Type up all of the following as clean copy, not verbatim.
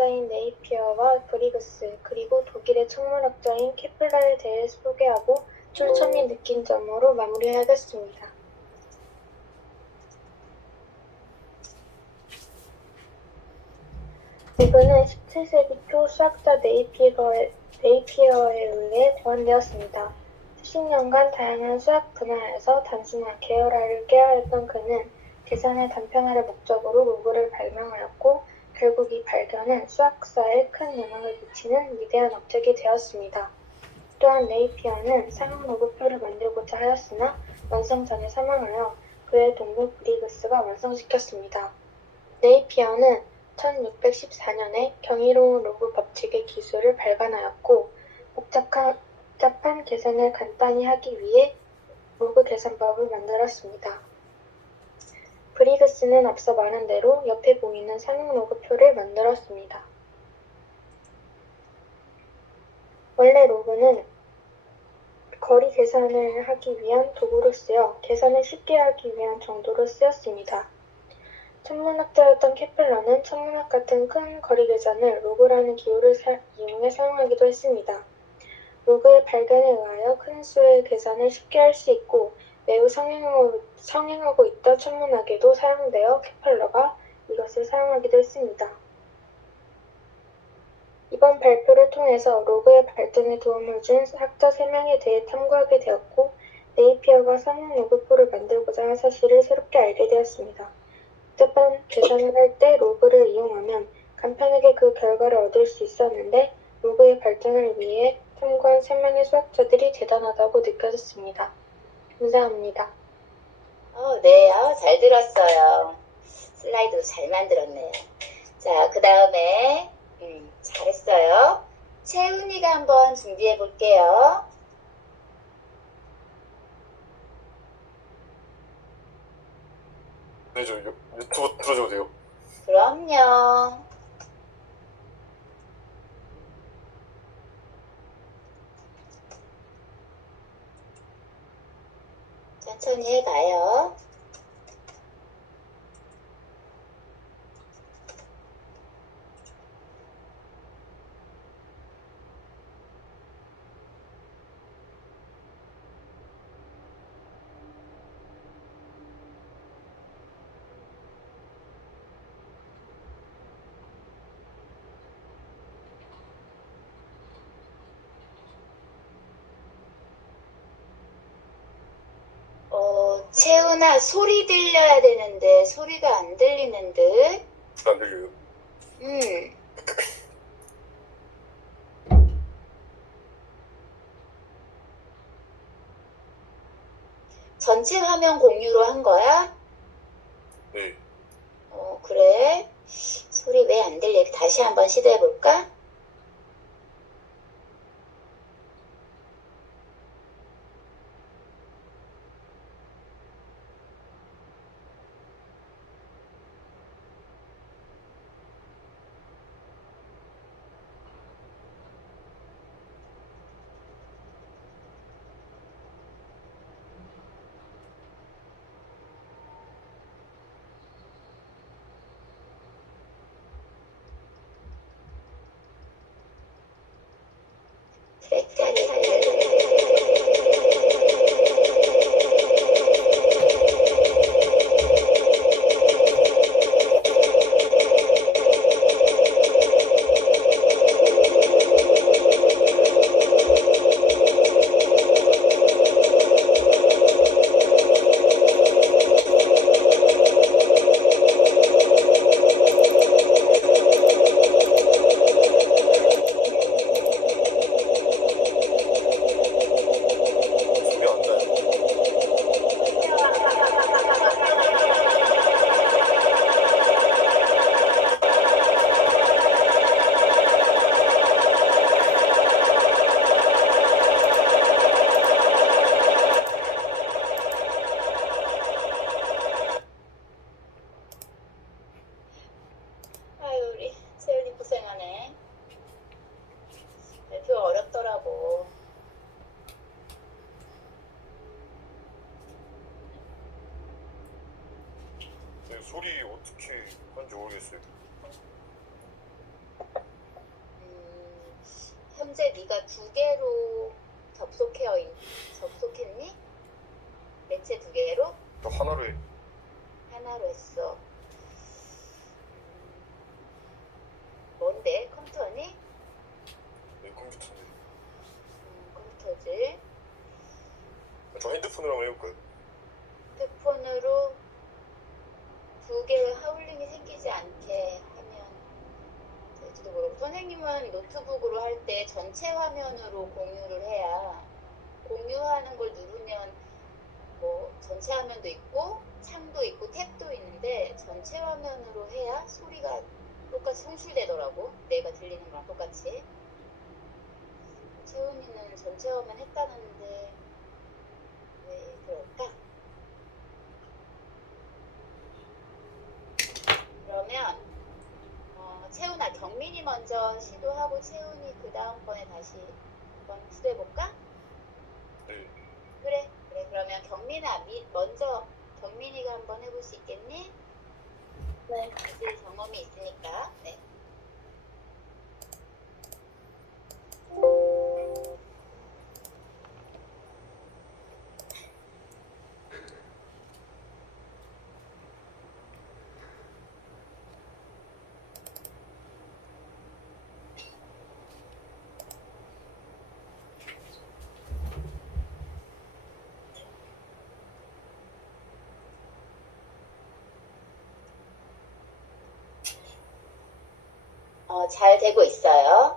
천문학자인 네이피어와 브리그스, 그리고 독일의 천문학자인 케플러에 대해 소개하고 출처 및 느낀 점으로 마무리하겠습니다. 로그는 17세기 초 수학자 네이피어에 의해 고안되었습니다. 수십 년간 다양한 수학 분야에서 단순한 계열화를 꾀하였던 그는 계산의 단편화를 목적으로 로그를 발명하였고, 결국 이 발견은 수학사에 큰 영향을 미치는 위대한 업적이 되었습니다. 또한 네이피어는 상용 로그표를 만들고자 하였으나 완성 전에 사망하여 그의 동료 브리그스가 완성시켰습니다. 네이피어는 1614년에 경이로운 로그 법칙의 기술을 발간하였고, 복잡한 계산을 간단히 하기 위해 로그 계산법을 만들었습니다. 브리그스는 앞서 말한 대로 옆에 보이는 상용 로그표를 만들었습니다. 원래 로그는 거리 계산을 하기 위한 도구로 쓰여 계산을 쉽게 하기 위한 정도로 쓰였습니다. 천문학자였던 케플러는 천문학 같은 큰 거리 계산을 로그라는 기호를 이용해 사용하기도 했습니다. 로그의 발견에 의하여 큰 수의 계산을 쉽게 할 수 있고 매우 성행하고 있던 천문학에도 사용되어 케플러가 이것을 사용하기도 했습니다. 이번 발표를 통해서 로그의 발전에 도움을 준 학자 3명에 대해 탐구하게 되었고, 네이피어가 상용 로그표를 만들고자 한 사실을 새롭게 알게 되었습니다. 복잡한 계산을 할 때 로그를 이용하면 간편하게 그 결과를 얻을 수 있었는데, 로그의 발전을 위해 탐구한 3명의 수학자들이 대단하다고 느껴졌습니다. 감사합니다. 네, 잘 들었어요. 슬라이드도 잘 만들었네요. 자, 그 다음에 잘했어요. 채은이가 한번 준비해 볼게요. 네, 저 유튜브 틀어줘도 돼요? 그럼요. 천천히 해가요. 채은아, 소리 들려야 되는데 소리가 안 들리는 듯? 안 들려요? 음. 전체 화면 공유로 한 거야? 네. 그래. 소리 왜 안 들려? 다시 한번 시도해 볼까? 소리 안 나요. 아유, 우리 세연이 고생하네. 발표 어렵더라고. 네, 소리 어떻게 하는지 모르겠어요. 현재 네가 2개로 접속했니? 매체 2개로? 저 하나로 해. 하나로 했어. 뭔데? 컴퓨터니? 네, 컴퓨터인데. 컴퓨터지. 저 핸드폰으로 한번 해볼까요? 핸드폰으로 2개의 하울링이 생기지 않게 하면 될지도 모르고, 선생님은 노트북으로 할 때 전체 화면으로 공유를 해야, 공유하는 걸 누르면 뭐 전체 화면도 있고 창도 있고 탭도 있는데 전체 화면으로 해야 소리가 똑같이 송출되더라고. 내가 들리는 거랑 똑같이. 채훈이는 전체 화면 했다는데 왜 그럴까? 그러면 채훈아, 경민이 먼저 시도하고 채훈이 그 다음번에 다시 한번 시도해볼까? 네. 그래. 그러면 경민아, 먼저 경민이가 한번 해볼 수 있겠니? 네. 사실 경험이 있으니까. 네. 잘 되고 있어요.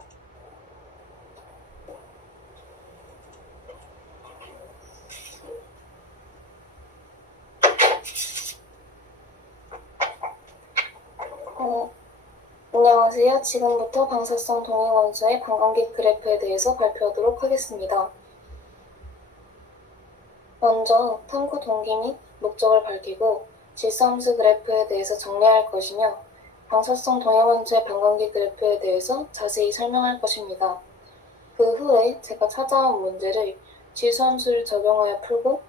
안녕하세요. 지금부터 방사성 동위원소의 반감기 그래프에 대해서 발표하도록 하겠습니다. 먼저 탐구 동기 및 목적을 밝히고 질서함수 그래프에 대해서 정리할 것이며 방사성 동위원소의 반감기 그래프에 대해서 자세히 설명할 것입니다. 그 후에 제가 찾아온 문제를 질서함수를 적용하여 풀고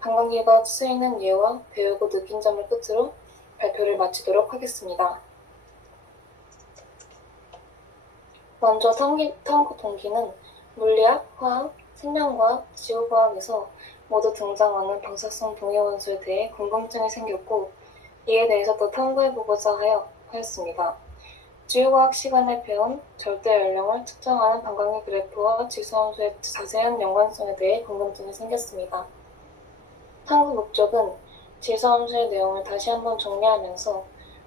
반감기가 쓰이는 예와 배우고 느낀 점을 끝으로 발표를 마치도록 하겠습니다. 먼저 탐구 동기는 물리학, 화학, 생명과학, 지구과학에서 모두 등장하는 방사성 동위원소에 대해 궁금증이 생겼고 이에 대해서 더 탐구해보고자 하였습니다. 지구과학 시간에 배운 절대 연령을 측정하는 반감기 그래프와 질소함수의 자세한 연관성에 대해 궁금증이 생겼습니다. 탐구 목적은 질소함수의 내용을 다시 한번 정리하면서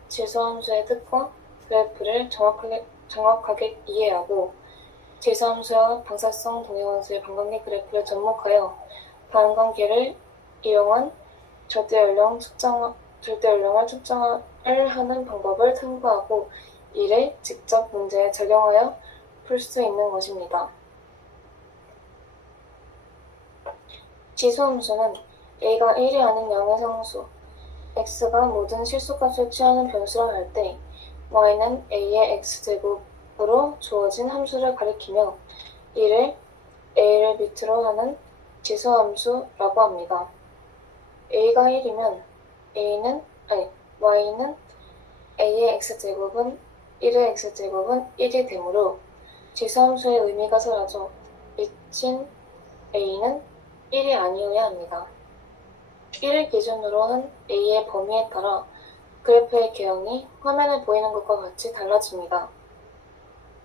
질소함수의 뜻과 그래프를 정확하게 이해하고 질소함수와 방사성 동위원소의 반감기 그래프를 접목하여 반감기를 이용한 절대 연령을 측정을 하는 방법을 탐구하고 이를 직접 문제에 적용하여 풀 수 있는 것입니다. 지수함수는 a가 1이 아닌 양의 상수, x가 모든 실수값을 취하는 변수라 할 때 y는 a의 x제곱으로 주어진 함수를 가리키며 이를 a를 밑으로 하는 지수함수라고 합니다. a가 1이면 y는 a의 x제곱은 1의 x제곱은 1이 되므로 지수함수의 의미가 사라져 미친 a는 1이 아니어야 합니다. 1을 기준으로 한 a의 범위에 따라 그래프의 개형이 화면에 보이는 것과 같이 달라집니다.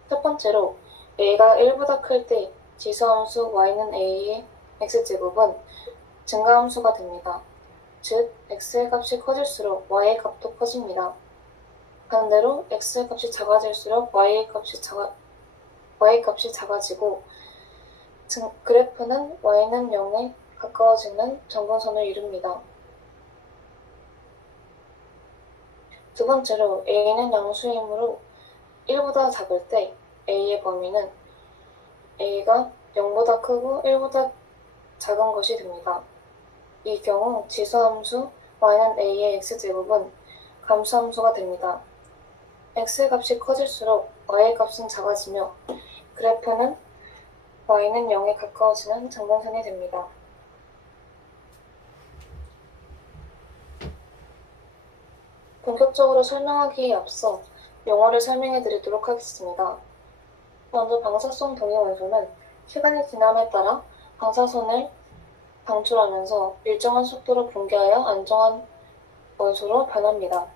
첫 번째로 a가 1보다 클 때 지수함수 y는 a의 x제곱은 증가함수가 됩니다. 즉 x의 값이 커질수록 y의 값도 커집니다. 반대로 x의 값이 작아질수록 y 값이 작아지고 그래프는 y는 0에 가까워지는 점근선을 이룹니다. 두 번째로 a는 양수이므로 1보다 작을 때 a의 범위는 a가 0보다 크고 1보다 작은 것이 됩니다. 이 경우 지수함수 y는 a의 x제곱은 감수함수가 됩니다. x의 값이 커질수록 y의 값은 작아지며 그래프는 y는 0에 가까워지는 점근선이 됩니다. 본격적으로 설명하기에 앞서 용어를 설명해 드리도록 하겠습니다. 먼저 방사성 동위원소는 시간이 지남에 따라 방사선을 방출하면서 일정한 속도로 붕괴하여 안정한 원소로 변합니다.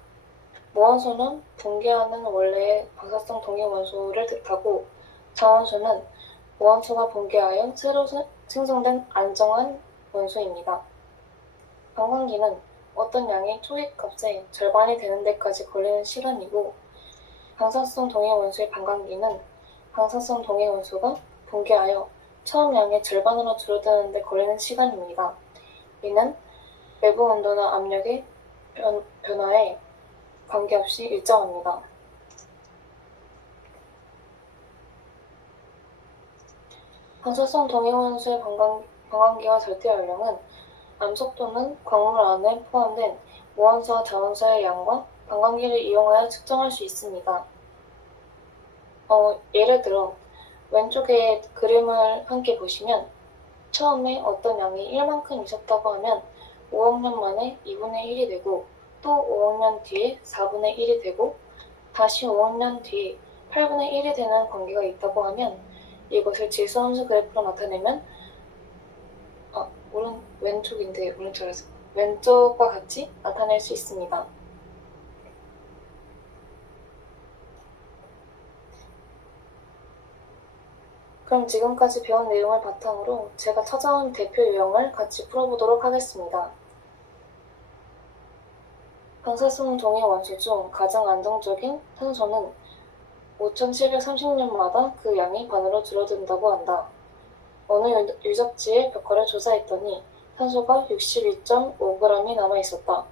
무원소는 붕괴하는 원래의 방사성 동위원소를 뜻하고 자원소는 무원소가 붕괴하여 새로 생성된 안정한 원소입니다. 반광기는 어떤 양의 초기값의 절반이 되는 데까지 걸리는 시간이고 방사성 동위원소의 반광기는 방사성 동위원소가 붕괴하여 처음 양의 절반으로 줄어드는 데 걸리는 시간입니다. 이는 외부 온도나 압력의 변화에 관계없이 일정합니다. 방사성 동위원소의 반광기와 절대 연령은 암석 또는 광물 안에 포함된 무원소와 자원소의 양과 반광기를 이용하여 측정할 수 있습니다. 예를 들어 왼쪽에 그림을 함께 보시면 처음에 어떤 양이 1만큼 있었다고 하면 5억 년 만에 2분의 1이 되고 또 5억 년 뒤에 4분의 1이 되고 다시 5억 년 뒤에 8분의 1이 되는 관계가 있다고 하면 이것을 질소함수 그래프로 나타내면 왼쪽과 같이 나타낼 수 있습니다. 그럼 지금까지 배운 내용을 바탕으로 제가 찾아온 대표 유형을 같이 풀어보도록 하겠습니다. 방사성 동위 원소 중 가장 안정적인 탄소는 5730년마다 그 양이 반으로 줄어든다고 한다. 어느 유적지의 벽화를 조사했더니 탄소가 62.5g이 남아있었다.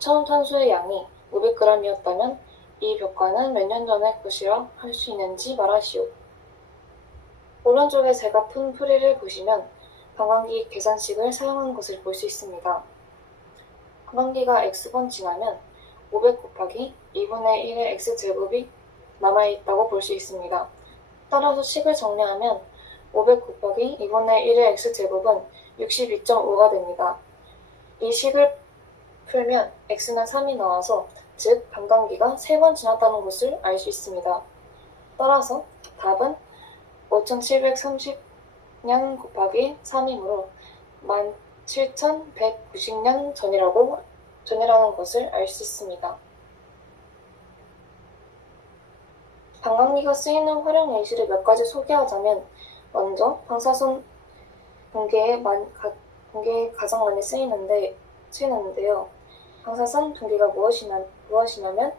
처음 탄소의 양이 500g이었다면 이 벽화는 몇 년 전의 것이라 할 수 있는지 말하시오. 오른쪽에 제가 푼 풀이를 보시면 반광기 계산식을 사용한 것을 볼 수 있습니다. 반광기가 x번 지나면 500 곱하기 2분의 1의 x제곱이 남아있다고 볼 수 있습니다. 따라서 식을 정리하면 500 곱하기 2분의 1의 x제곱은 62.5가 됩니다. 이 식을 풀면 x는 3이 나와서 즉 반광기가 3번 지났다는 것을 알 수 있습니다. 따라서 답은 5730년 곱하기 3이므로 17,190년 전이라는 것을 알 수 있습니다. 반광기가 쓰이는 활용 예시를 몇 가지 소개하자면 먼저 방사선 붕괴에 가장 많이 쓰이는데요. 방사선 붕괴가 무엇이냐면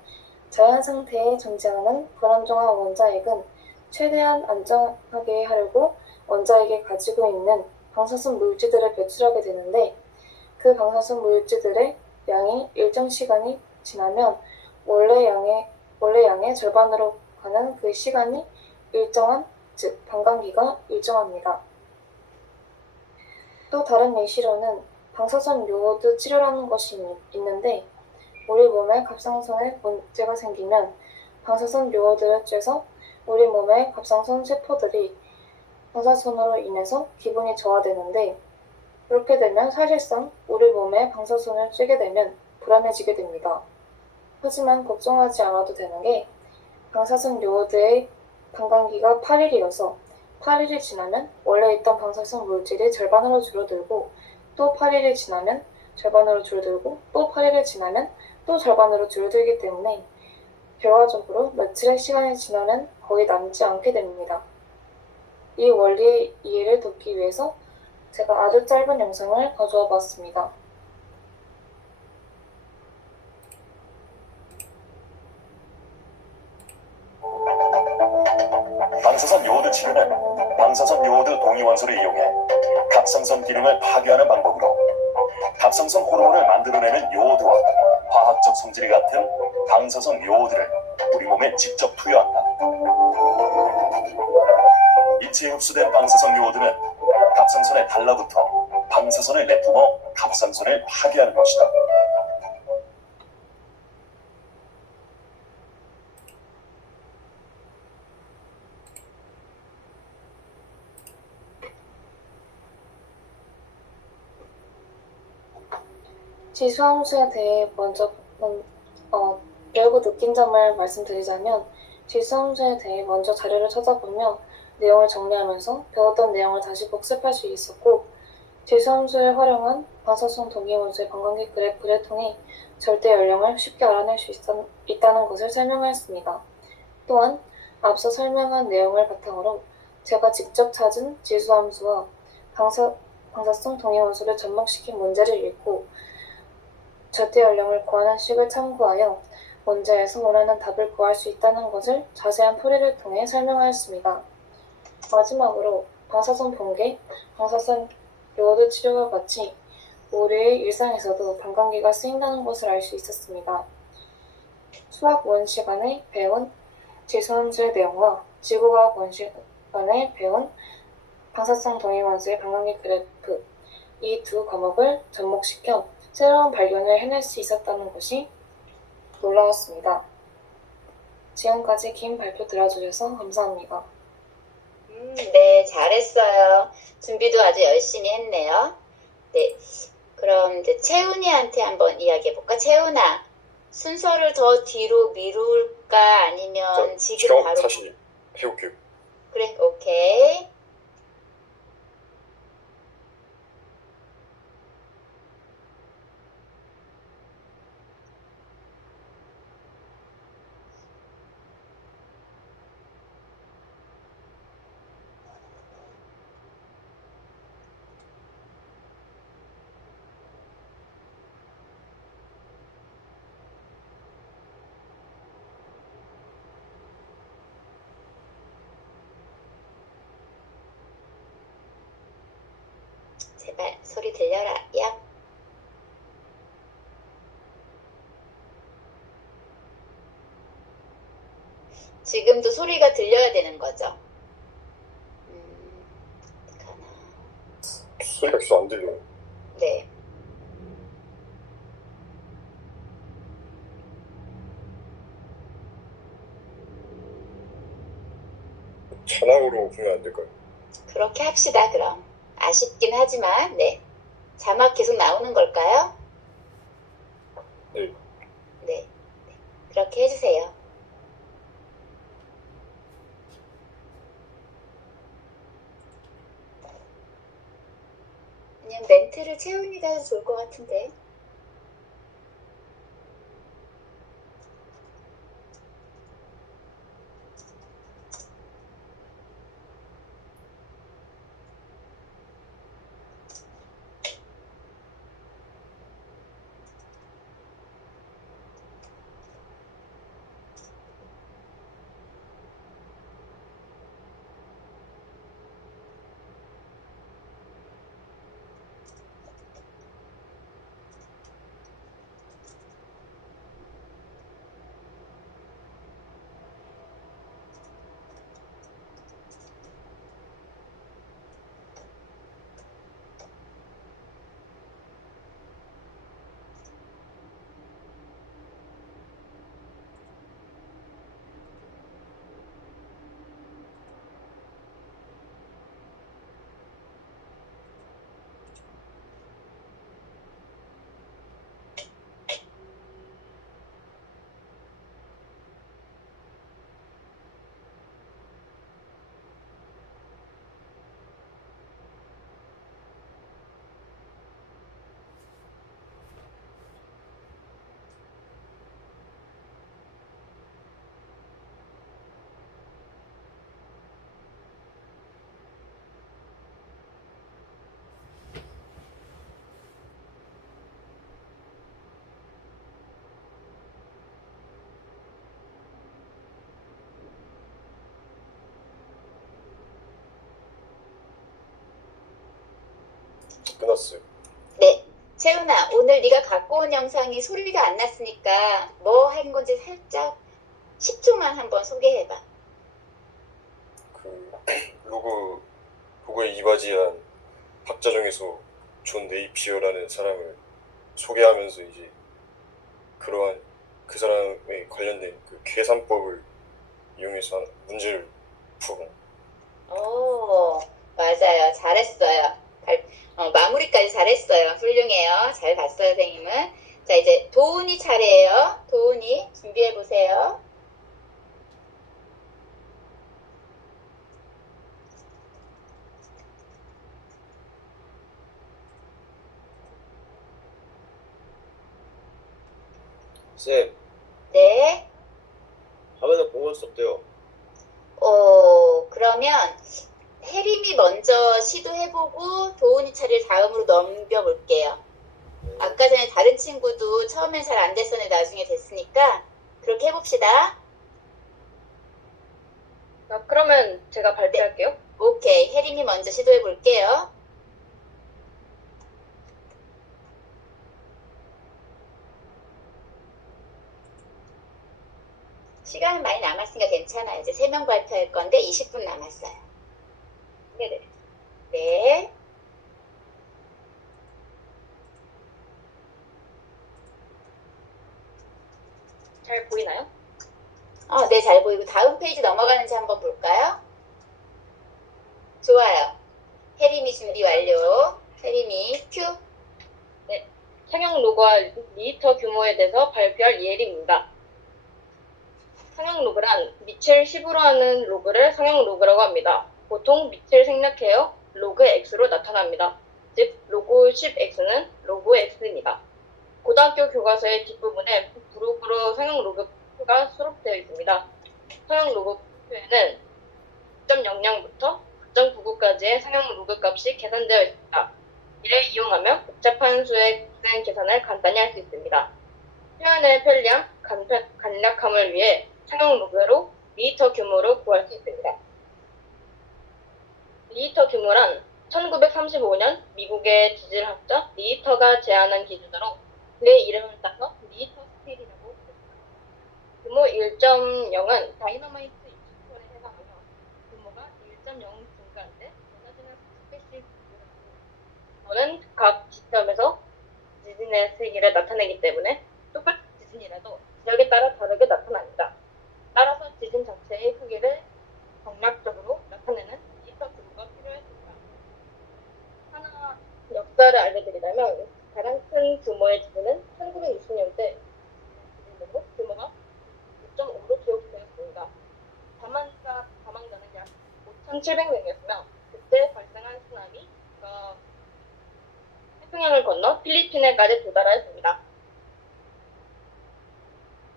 자연 상태에 존재하는 불안정한 원자핵은 최대한 안정하게 하려고 원자핵이 가지고 있는 방사선 물질들을 배출하게 되는데 그 방사선 물질들의 양이 일정 시간이 지나면 원래 양의 절반으로 가는 그 시간이 일정한, 즉 반광기가 일정합니다. 또 다른 예시로는 방사선 요오드 치료라는 것이 있는데 우리 몸에 갑상선에 문제가 생기면 방사선 요오드를 쬐서 우리 몸의 갑상선 세포들이 방사선으로 인해서 기분이 저하되는데 그렇게 되면 사실상 우리 몸에 방사선을 쬐게 되면 불안해지게 됩니다. 하지만 걱정하지 않아도 되는 게 방사선 요오드의 반광기가 8일이어서 8일이 지나면 원래 있던 방사선 물질이 절반으로 줄어들고 또 8일이 지나면 절반으로 줄어들고 또 8일이 지나면 또 절반으로 줄어들기 때문에 결과적으로 며칠의 시간이 지나면 거의 남지 않게 됩니다. 이 원리의 이해를 돕기 위해서 제가 아주 짧은 영상을 가져와 봤습니다. 방사선 요오드 치료는 방사선 요오드 동위원소를 이용해 갑상선 기능을 파괴하는 방법으로 갑상선 호르몬을 만들어내는 요오드와 화학적 성질이 같은 방사선 요오드를 우리 몸에 직접 투여한다. 이체에 흡수된 방사선 요오드는 갑상선에 달라붙어 방사선을 내뿜어 갑상선을 파괴하는 것이다. 지수함수에 대해 먼저 배우고 느낀 점을 말씀드리자면 지수함수에 대해 먼저 자료를 찾아보며 내용을 정리하면서 배웠던 내용을 다시 복습할 수 있었고, 지수함수에 활용한 방사성 동위원소의 반감기 그래프를 통해 절대 연령을 쉽게 알아낼 수 있다는 것을 설명하였습니다. 또한 앞서 설명한 내용을 바탕으로 제가 직접 찾은 지수함수와 방사성 동위원소를 접목시킨 문제를 읽고 절대 연령을 구하는 식을 참고하여 문제에서 원하는 답을 구할 수 있다는 것을 자세한 풀이를 통해 설명하였습니다. 마지막으로 방사선 붕괴, 방사선 요오드 치료와 같이 우리의 일상에서도 반감기가 쓰인다는 것을 알 수 있었습니다. 수학 원 시간에 배운 지수함수의 내용과 지구과학 원 시간에 배운 방사성 동위원소의 반감기 그래프, 이 두 과목을 접목시켜 새로운 발견을 해낼 수 있었다는 것이 놀라웠습니다. 지금까지 긴 발표 들어주셔서 감사합니다. 네, 잘했어요. 준비도 아주 열심히 했네요. 네, 그럼 이제 채훈이한테 한번 이야기해볼까? 채훈아, 순서를 더 뒤로 미룰까? 아니면 지금 시간 바로? 다시 해볼게요. 그래, 오케이. 제발 소리 들려라. 야. 지금도 소리가 들려야 되는 거죠? 어떡하나. 소리가 계속 안 들려요. 네. 자막으로 보면 안 될까요? 그렇게 합시다, 그럼. 아쉽긴 하지만, 네. 자막 계속 나오는 걸까요? 네. 네. 그렇게 해주세요. 그냥 멘트를 채우니까 해도 좋을 것 같은데. 끝났어요. 네. 채훈아, 오늘 네가 갖고 온 영상이 소리가 안 났으니까 뭐 한 건지 살짝 10초만 한번 소개해봐. 그 로그에 이바지한 학자 중에서 존 네이피어라는 사람을 소개하면서 이제 그러한 그 사람에 관련된 그 계산법을 이용해서 문제를 풀어. 오, 맞아요. 잘했어요. 마무리까지 잘했어요. 훌륭해요. 잘 봤어요, 선생님은. 자, 이제 도훈이 차례예요. 도훈이 준비해보세요. 쌤, 네. 화면을 공유할 수 없대요. 그러면 혜림이 먼저 시도해보고 도훈이 차례를 다음으로 넘겨볼게요. 아까 전에 다른 친구도 처음엔 잘 안 됐었는데 나중에 됐으니까 그렇게 해봅시다. 그러면 제가 발표할게요. 오케이, 혜림이 먼저 시도해볼게요. 시간은 많이 남았으니까 괜찮아요. 이제 3명 발표할 건데 20분 남았어요. 네네. 네. 잘 보이나요? 네, 잘 보이고 다음 페이지 넘어가는지 한번 볼까요? 좋아요. 혜림이 준비 완료. 혜림이 큐. 상용 로그와 리히터 규모에 대해서 발표할 예입니다. 상용 로그란 밑을 10으로 하는 로그를 상용 로그라고 합니다. 보통 밑을 생략해요 로그 x로 나타납니다. 즉 로그 10x는 로그 x입니다. 고등학교 교과서의 뒷부분에 부록으로 상용 로그가 수록되어 있습니다. 상용 로그 표에는 9.00부터 9.99까지의 상용 로그 값이 계산되어 있습니다. 이를 이용하면 복잡한 수의 값의 계산을 간단히 할 수 있습니다. 표현의 편리함, 간략함을 위해 상용 로그로 리히터 규모로 구할 수 있습니다. 리히터 규모란 1935년 미국의 지질학자 리히터가 제안한 기준으로 그의 이름을 따서 리히터 스케일이라고 부릅니다. 규모 1.0은 다이너마이트 60톤에 해당하며 규모가 1.0 증가할 때 무너지는 스페이스 규모는 각 지점에서 지진의 세기를 나타내기 때문에 똑같은 지진이라도 지역에 따라 다르게 나타납니다. 따라서 지진 자체의 크기를 정략적으로 나타내는 리히터 규모가 필요했습니다. 하나 역사를 알려드리자면 가장 큰 규모의 지진은 1960년대 지진으로 규모가 6.5로 기록되었습니다. 사망자는 약 5,700명이었으며 그때 발생한 쓰나미가 태평양을 건너 필리핀에까지 도달하였습니다.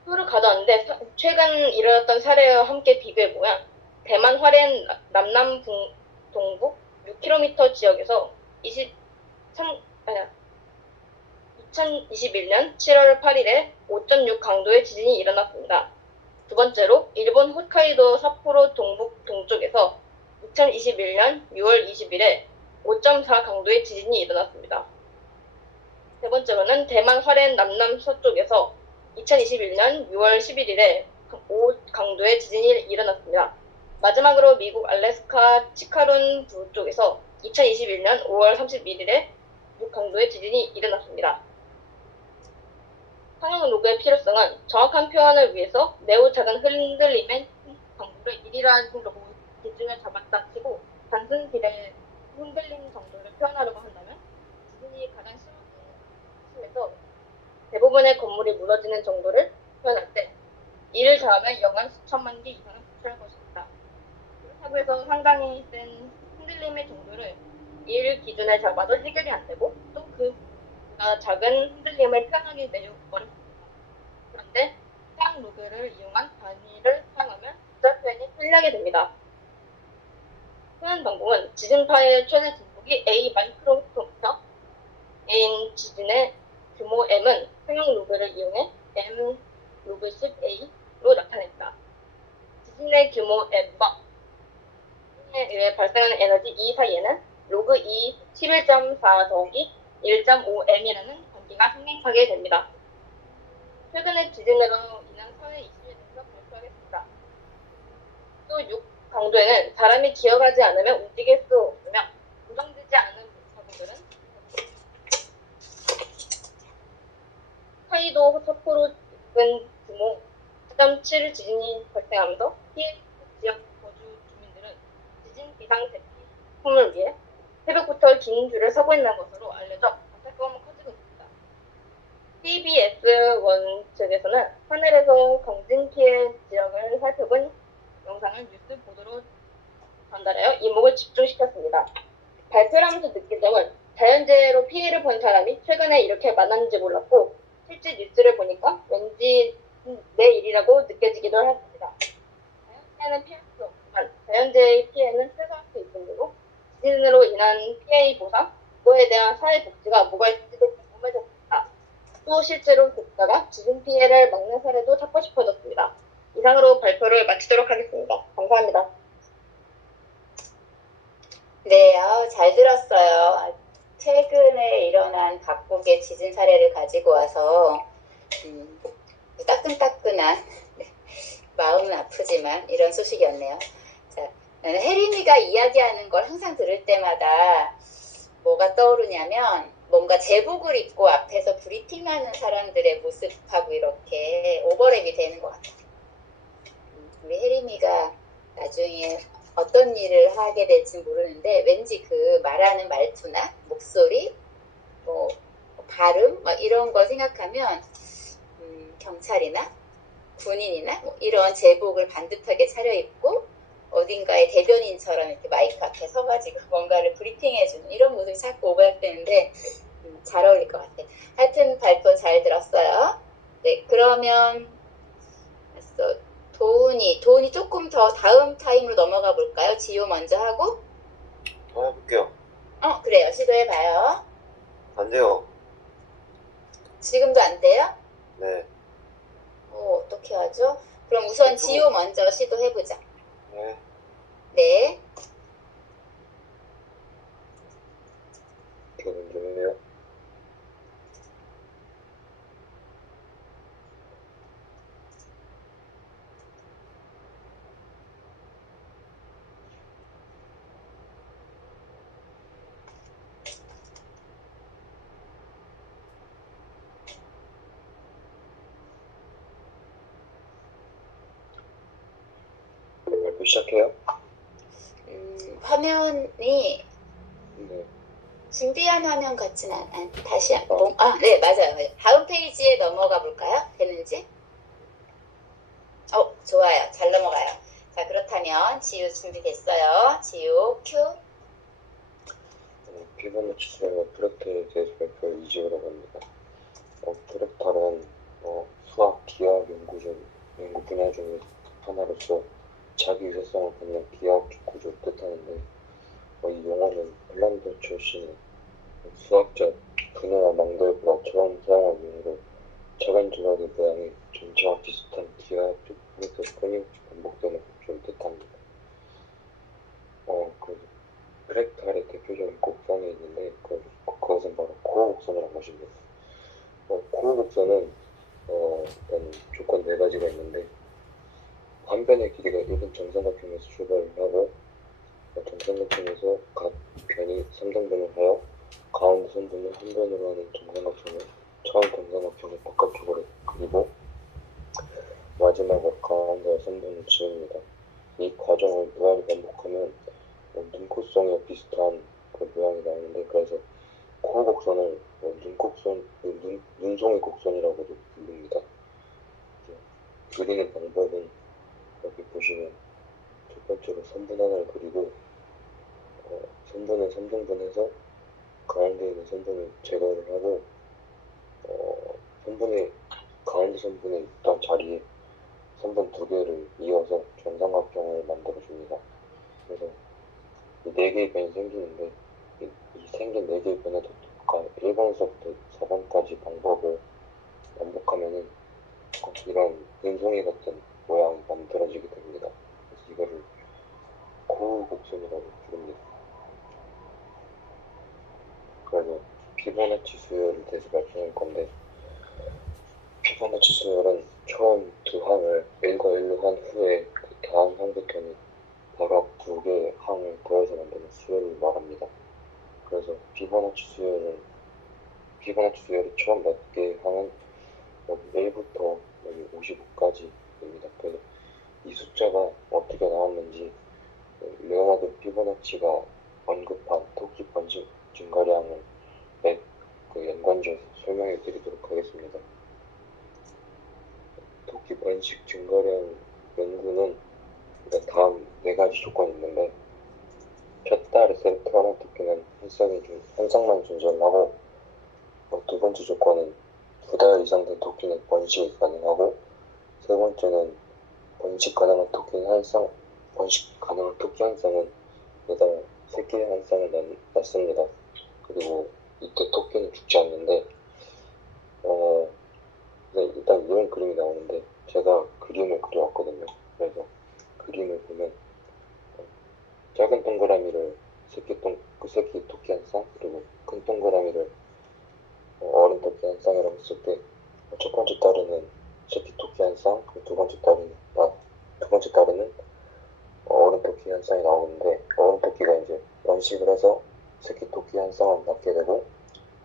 표를 가져왔는데 최근 일어났던 사례와 함께 비교해보면 대만 화롄 남남 동북 6km 지역에서 2021년 7월 8일에 5.6 강도의 지진이 일어났습니다. 두 번째로 일본 홋카이도 삿포로 동북 동쪽에서 2021년 6월 20일에 5.4 강도의 지진이 일어났습니다. 세 번째로는 대만 화롄 남남 서쪽에서 2021년 6월 11일에 5 강도의 지진이 일어났습니다. 마지막으로 미국 알래스카 치카룬 북쪽에서 2021년 5월 31일에 6 강도의 지진이 일어났습니다. 상용 로그의 필요성은 정확한 표현을 위해서 매우 작은 흔들림의 강도를 1이라는 로그 기준을 잡았다 치고 단순 비례 흔들림 정도를 표현하려고 한다면 지진이 가장 심해서 대부분의 건물이 무너지는 정도를 표현할 때 2를 더하면 0은 수천만 개 이상을 표출할 것입니다. 그렇다고 해서 상당히 센 흔들림의 정도를 1 기준에 잡아도 해결이 안 되고 또 그보다 작은 흔들림을 표현하기 매우 어렵습니다. 그런데 상용 로그를 이용한 단위를 사용하면 숫자 표현이 편리하게 됩니다. 표현 방법은 지진파의 최대 진폭이 A 마이크로부터 A인 지진의 규모 M은 상용 로그를 이용해 M 로그 10A로 나타냅니다. 지진의 규모 M과 지진에 의해 발생하는 에너지 E 사이에는 로그 E 11.4 더하기 1.5M이라는 관계가 생략하게 됩니다. 최근의 지진으로 인한 사회 이슈에 대해서 발표하겠습니다. 또 6 강도에는 사람이 기어가지 않으면 움직일 수 없으며 고정되지 않은 사고들은 홋카이도 삿포로 인근 규모 4.7 지진이 발생하면서 피해 지역 거주 주민들은 지진 비상 대피품을 위해 새벽부터 긴 줄을 서고 있는 것으로 알려져 안타까움은 커지고 있습니다. KBS1 측에서는 하늘에서 강진 피해 지역을 살펴본 영상을 뉴스 보도로 전달하여 이목을 집중시켰습니다. 발표를 하면서 느낀 점은 자연재해로 피해를 본 사람이 최근에 이렇게 많았는지 몰랐고 실제 뉴스를 보니까 왠지 내 일이라고 느껴지기도 했습니다. 자연재해는 피할 수 없지만 자연재해의 피해는 최소화할 수 있으므로 지진으로 인한 피해 보상, 그거에 대한 사회복지가 뭐가 있을지도 궁금해졌습니다. 또 실제로 듣다가 지진 피해를 막는 사례도 찾고 싶어졌습니다. 이상으로 발표를 마치도록 하겠습니다. 감사합니다. 네, 잘 들었어요. 최근에 일어난 각국의 지진 사례를 가지고 와서 따끈따끈한 마음은 아프지만 이런 소식이었네요. 자, 나는 혜림이가 이야기하는 걸 항상 들을 때마다 뭐가 떠오르냐면 뭔가 제복을 입고 앞에서 브리핑하는 사람들의 모습하고 이렇게 오버랩이 되는 것 같아요. 우리 혜림이가 나중에 어떤 일을 하게 될지 모르는데 왠지 그 말하는 말투나 목소리, 뭐 발음 막 이런 거 생각하면 경찰이나 군인이나 뭐 이런 제복을 반듯하게 차려입고 어딘가의 대변인처럼 이렇게 마이크 앞에 서가지고 뭔가를 브리핑해주는 이런 모습이 자꾸 오버랩되는데 잘 어울릴 것 같아. 하여튼 발표 잘 들었어요. 네, 그러면 도훈이 조금 더 다음 타임으로 넘어가 볼까요? 지효 먼저 하고. 해볼게요. 그래요. 시도해봐요. 안 돼요. 지금도 안 돼요? 네. 어떻게 하죠? 그럼 우선 지효 먼저 시도해보자. 네. 네. 이거 먼저 해요. 발표 시작해요? 화면이 네. 준비한 화면 같진 않아. 다시 네, 맞아요. 다음 페이지에 넘어가 볼까요? 되는지? 좋아요. 잘 넘어가요. 자, 그렇다면 지우 준비됐어요. 지우 큐. 피보나치 수열과 프랙탈에 대해서 발표를 이지우라고 합니다. 프랙탈은 수학 기하학 연구 분야 중 하나로서 자기 유사성을 갖는 기하학적 구조를 뜻하는데 이 용어는 핀란드 출신의 수학자 분해와 망델브가 처음 사용한 용어로 작은 조각의 모양이 전체와 비슷한 기하학적 형태에서 끊임없이 반복되는 구조를 뜻합니다. 그 프랙탈의 대표적인 곡선이 있는데 그것은 바로 코어 곡선이라는 것입니다. 코어 곡선은 일단 조건 네 가지가 있는데 한 변의 길이가 1인 정삼각형에서 출발을 하고 정삼각형에서 각 변이 3등분을 하여 가운데 선분을 한 변으로 하는 정삼각형을 처음 정삼각형의 바깥쪽으로 그리고 마지막으로 가운데와 선분을 지웁니다. 이 과정을 무한히 반복하면 눈콧성에 비슷한 그 모양이 나오는데 그래서 코어 곡선을 눈송이 곡선이라고도 부릅니다. 그리는 방법은 여기 보시면 첫 번째로 선분 하나를 그리고 선분을 3등분해서 가운데 있는 선분을 제거를 하고 가운데 선분에 있던 자리에 선분 두 개를 이어서 정삼각형을 만들어줍니다. 그래서 이 네 개의 변이 생기는데 이 생긴 네 개의 변에도 1번서부터 4번까지 방법을 반복하면은 이런 눈송이 같은 모양이 만들어지게 됩니다. 그래서 이거를 코어 곡선이라고 부릅니다. 그래서 피보나치 수열에 대해서 발표할 건데 피보나치 수열은 처음 두 항을 1과 1로 한 후에 그 다음 항부터는 바로 두 개의 항을 더해서 만드는 수열을 말합니다. 그래서 피보나치 수열이 처음 몇 개의 항은 여기 1부터 여기 55까지입니다. 그래서 이 숫자가 어떻게 나왔는지 레오나르도 피보나치가 언급한 토끼 번식 증가량을 그 연관지어서 설명해 드리도록 하겠습니다. 토끼 번식 증가량 연구는 다음 네 가지 조건이 있는데 첫달 레세프토라는 토끼는 현상만 존재하고 두 번째 조건은 2달 이상 된 토끼는 번식이 가능하고, 세 번째는 번식 가능한 토끼 한 쌍은 매달 3개 한 쌍을 낳습니다. 그리고 이때 토끼는 죽지 않는데, 네, 일단 이런 그림이 나오는데, 제가 그림을 그려왔거든요. 그래서 그림을 보면, 작은 동그라미를 새끼 토끼 한 쌍, 그리고 큰 동그라미를 어른 토끼 한 쌍이라고 했을 때, 첫 번째 딸에는 새끼 토끼 한 쌍, 두 번째 딸에는 어른 토끼 한 쌍이 나오는데, 어른 토끼가 이제 번식을 해서 새끼 토끼 한 쌍을 낳게 되고,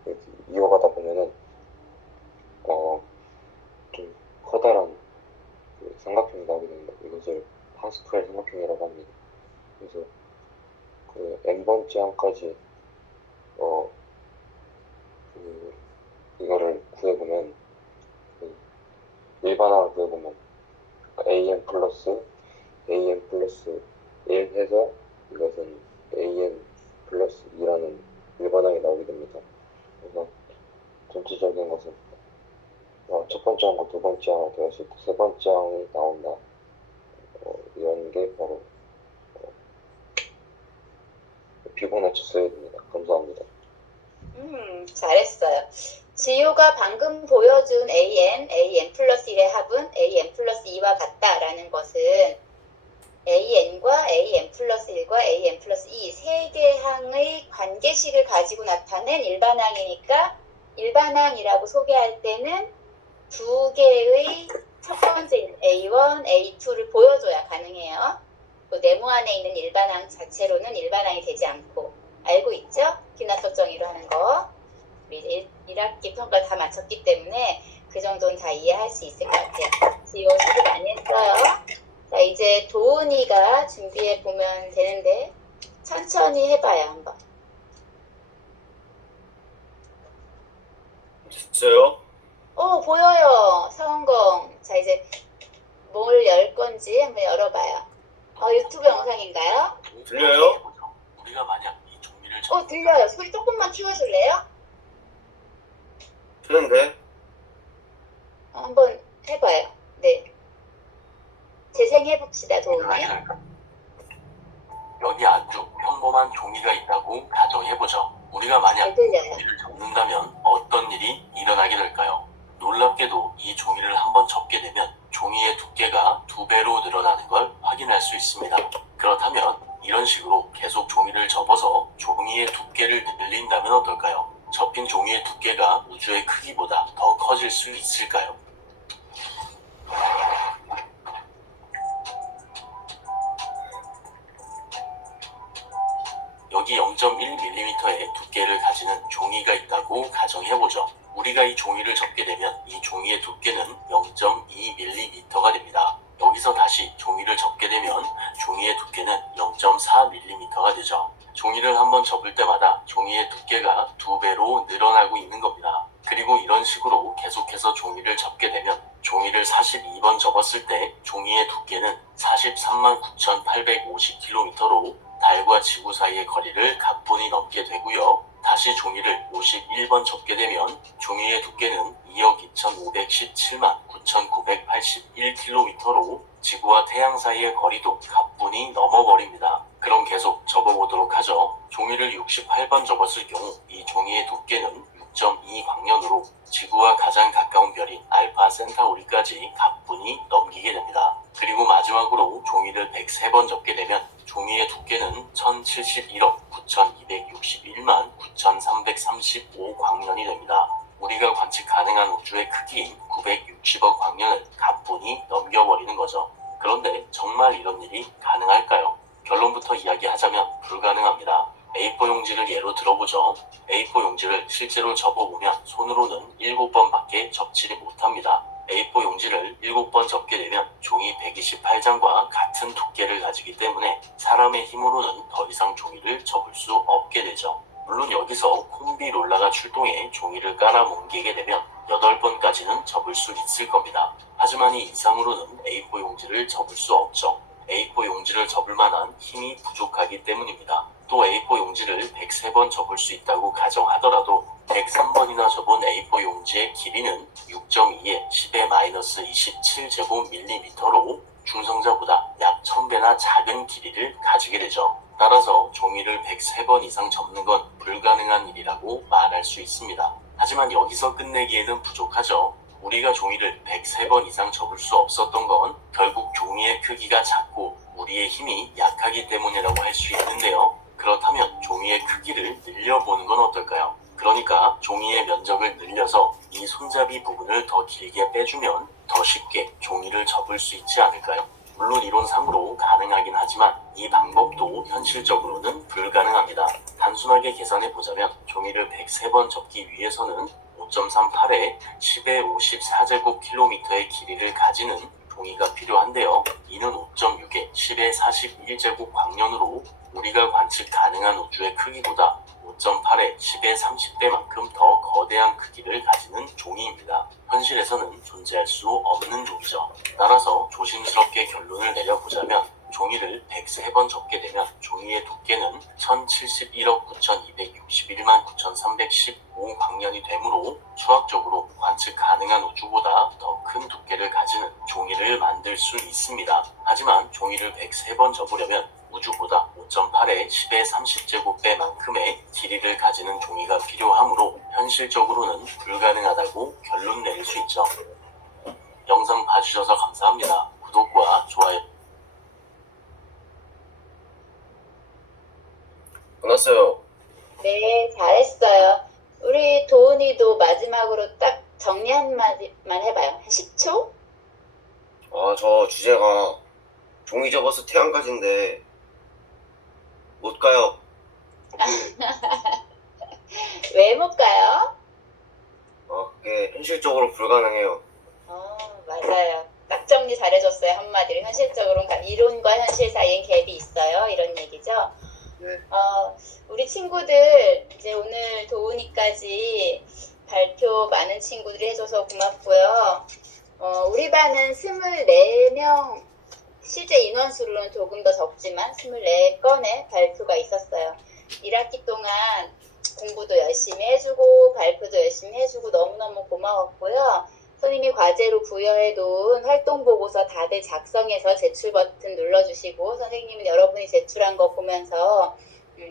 이렇게 이어가다 보면은 좀 커다란 그 삼각형이 나오게 됩니다. 이것을 파스칼 삼각형이라고 합니다. 그래서 그 n번째 항까지 이거를 구해보면, 그 일반항을 구해보면 an 플러스 1 해서 이것은 an 플러스 2라는 일반항이 나오게 됩니다. 그래서 전체적인 것은 첫 번째 항과 두 번째 항을 더했을 때 세 번째 항이 나온다. 이런 게 바로 피보나치 수열입니다. 감사합니다. 잘했어요. 지효가 방금 보여준 an 플러스 1의 합은 an 플러스 2와 같다라는 것은 an과 an 플러스 1과 an 플러스 2 세 개의 항의 관계식을 가지고 나타낸 일반항이니까 일반항이라고 소개할 때는 두 개의 첫 번째 A1, A2를 보여줘야 가능해요. 그 네모 안에 있는 일반항 자체로는 일반항이 되지 않고. 알고 있죠? 기나토 정의로 하는 거. 우리 1학기 평가 다 마쳤기 때문에 그 정도는 다 이해할 수 있을 것 같아요. 지효 수고 많이 했어요. 자, 이제 도은이가 준비해 보면 되는데 천천히 해봐요, 한번. 됐어요? 보여요. 성공. 자, 이제 뭘 열 건지 한번 열어봐요. 유튜브 영상인가요? 들려요? 우리가 만약 이 종이를 들려요. 소리 조금만 키워줄래요? 되는데? 한번 해봐요. 네. 재생해봅시다, 도움이. 여기 아주 평범한 종이가 있다고 가정해보죠. 우리가 만약 잘 들려요. 종이를 접는다면 어떤 일이 일어나게 될까요? 놀랍게도 이 종이를 한번 접게 되면 종이의 두께가 2배로 늘어나는 걸 확인할 수 있습니다. 그렇다면 이런 식으로 계속 종이를 접어서 종이의 두께를 늘린다면 어떨까요? 접힌 종이의 두께가 우주의 크기보다 더 커질 수 있을까요? 여기 0.1mm의 두께를 가지는 종이가 있다고 가정해보죠. 우리가 이 종이를 접게 되면 이 종이의 두께는 0.2mm가 됩니다. 여기서 다시 종이를 접게 되면 종이의 두께는 0.4mm가 되죠. 종이를 한번 접을 때마다 종이의 두께가 2배로 늘어나고 있는 겁니다. 그리고 이런 식으로 계속해서 종이를 접게 되면 종이를 42번 접었을 때 종이의 두께는 439,850km로 달과 지구 사이의 거리를 가뿐히 넘게 되고요. 다시 종이를 51번 접게 되면 종이의 두께는 2억 2,517만 9,981km로 지구와 태양 사이의 거리도 가뿐히 넘어버립니다. 그럼 계속 접어보도록 하죠. 종이를 68번 접었을 경우 이 종이의 두께는 6.2 광년으로 지구와 가장 가까운 별인 알파 센타우리까지 가뿐히 넘기게 됩니다. 그리고 마지막으로 종이를 103번 접게 되면 종이의 두께는 1071억 9261만 9335 광년이 됩니다. 우리가 관측 가능한 우주의 크기인 960억 광년을 가뿐히 넘겨버리는 거죠. 그런데 정말 이런 일이 가능할까요? 결론부터 이야기하자면 불가능합니다. A4 용지를 예로 들어보죠. A4 용지를 실제로 접어보면 손으로는 7번밖에 접지를 못합니다. A4 용지를 7번 접게 되면 종이 128장과 같은 두께를 가지기 때문에 사람의 힘으로는 더 이상 종이를 접을 수 없게 되죠. 물론 여기서 콤비 롤러가 출동해 종이를 깔아뭉개게 되면 8번까지는 접을 수 있을 겁니다. 하지만 이 이상으로는 A4 용지를 접을 수 없죠. A4 용지를 접을 만한 힘이 부족하기 때문입니다. 또 A4 용지를 103번 접을 수 있다고 가정하더라도 103번이나 접은 A4 용지의 길이는 6.2에 10의 마이너스 27제곱밀리미터로 중성자보다 약 1000배나 작은 길이를 가지게 되죠. 따라서 종이를 103번 이상 접는 건 불가능한 일이라고 말할 수 있습니다. 하지만 여기서 끝내기에는 부족하죠. 우리가 종이를 103번 이상 접을 수 없었던 건 결국 종이의 크기가 작고 우리의 힘이 약하기 때문이라고 할 수 있는데요. 그렇다면 종이의 크기를 늘려보는 건 어떨까요? 그러니까 종이의 면적을 늘려서 이 손잡이 부분을 더 길게 빼주면 더 쉽게 종이를 접을 수 있지 않을까요? 물론 이론상으로 가능하긴 하지만 이 방법도 현실적으로는 불가능합니다. 단순하게 계산해보자면 종이를 103번 접기 위해서는 5.38에 10의 54제곱킬로미터의 길이를 가지는 종이가 필요한데요. 이는 5.6에 10의 41제곱광년으로 우리가 관측 가능한 우주의 크기보다 5.8에 10의 30배만큼 더 거대한 크기를 가지는 종이입니다. 현실에서는 존재할 수 없는 종이죠. 따라서 조심스럽게 결론을 내려보자면 종이를 103번 접게 되면 종이의 두께는 1071억 9261만 9315광년이 되므로 수학적으로 관측 가능한 우주보다 더 큰 두께를 가지는 종이를 만들 수 있습니다. 하지만 종이를 103번 접으려면 우주보다 5.8에 10의 30제곱배만큼의 길이를 가지는 종이가 필요하므로 현실적으로는 불가능하다고 결론 내릴 수 있죠. 영상 봐주셔서 감사합니다. 구독과 좋아요. 끝났어요. 네, 잘했어요. 우리 도훈이도 마지막으로 딱 정리 한마디만 해봐요. 한 10초? 저 주제가 종이 접어서 태양까지인데 못 가요. 왜 못 가요? 그게 현실적으로 불가능해요. 맞아요. 딱 정리 잘해줬어요. 한마디로. 현실적으로는 이론과 현실 사이엔 갭이 있어요. 이런 얘기죠. 우리 친구들 이제 오늘 도우니까지 발표 많은 친구들이 해줘서 고맙고요. 우리 반은 24명, 실제 인원수로는 조금 더 적지만 24건의 발표가 있었어요. 1학기 동안 공부도 열심히 해주고 발표도 열심히 해주고 너무너무 고마웠고요. 선생님이 과제로 부여해놓은 활동보고서 다들 작성해서 제출 버튼 눌러주시고 선생님은 여러분이 제출한 거 보면서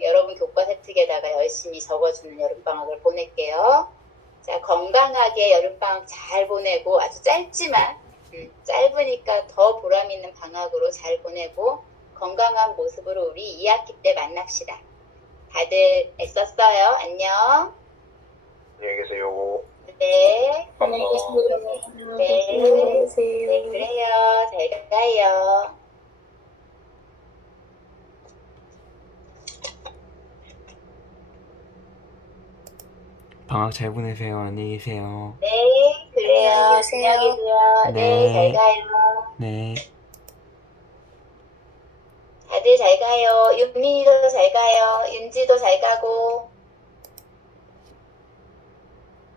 여러분 교과 세특에다가 열심히 적어주는 여름방학을 보낼게요. 자, 건강하게 여름방학 잘 보내고 아주 짧지만 짧으니까 더 보람있는 방학으로 잘 보내고 건강한 모습으로 우리 2학기 때 만납시다. 다들 애썼어요. 안녕. 안녕히 계세요. 네. 안녕히 계세요. 네. 안녕히 계세요. 네, 그래요. 잘 가요. 방학 잘 보내세요. 안녕히 계세요. 네, 그래요. 안녕히 계세요. 안녕히 계세요. 네, 잘 네. 가요. 네. 다들 잘 가요. 윤민이도 잘 가요. 윤지도 잘 가고.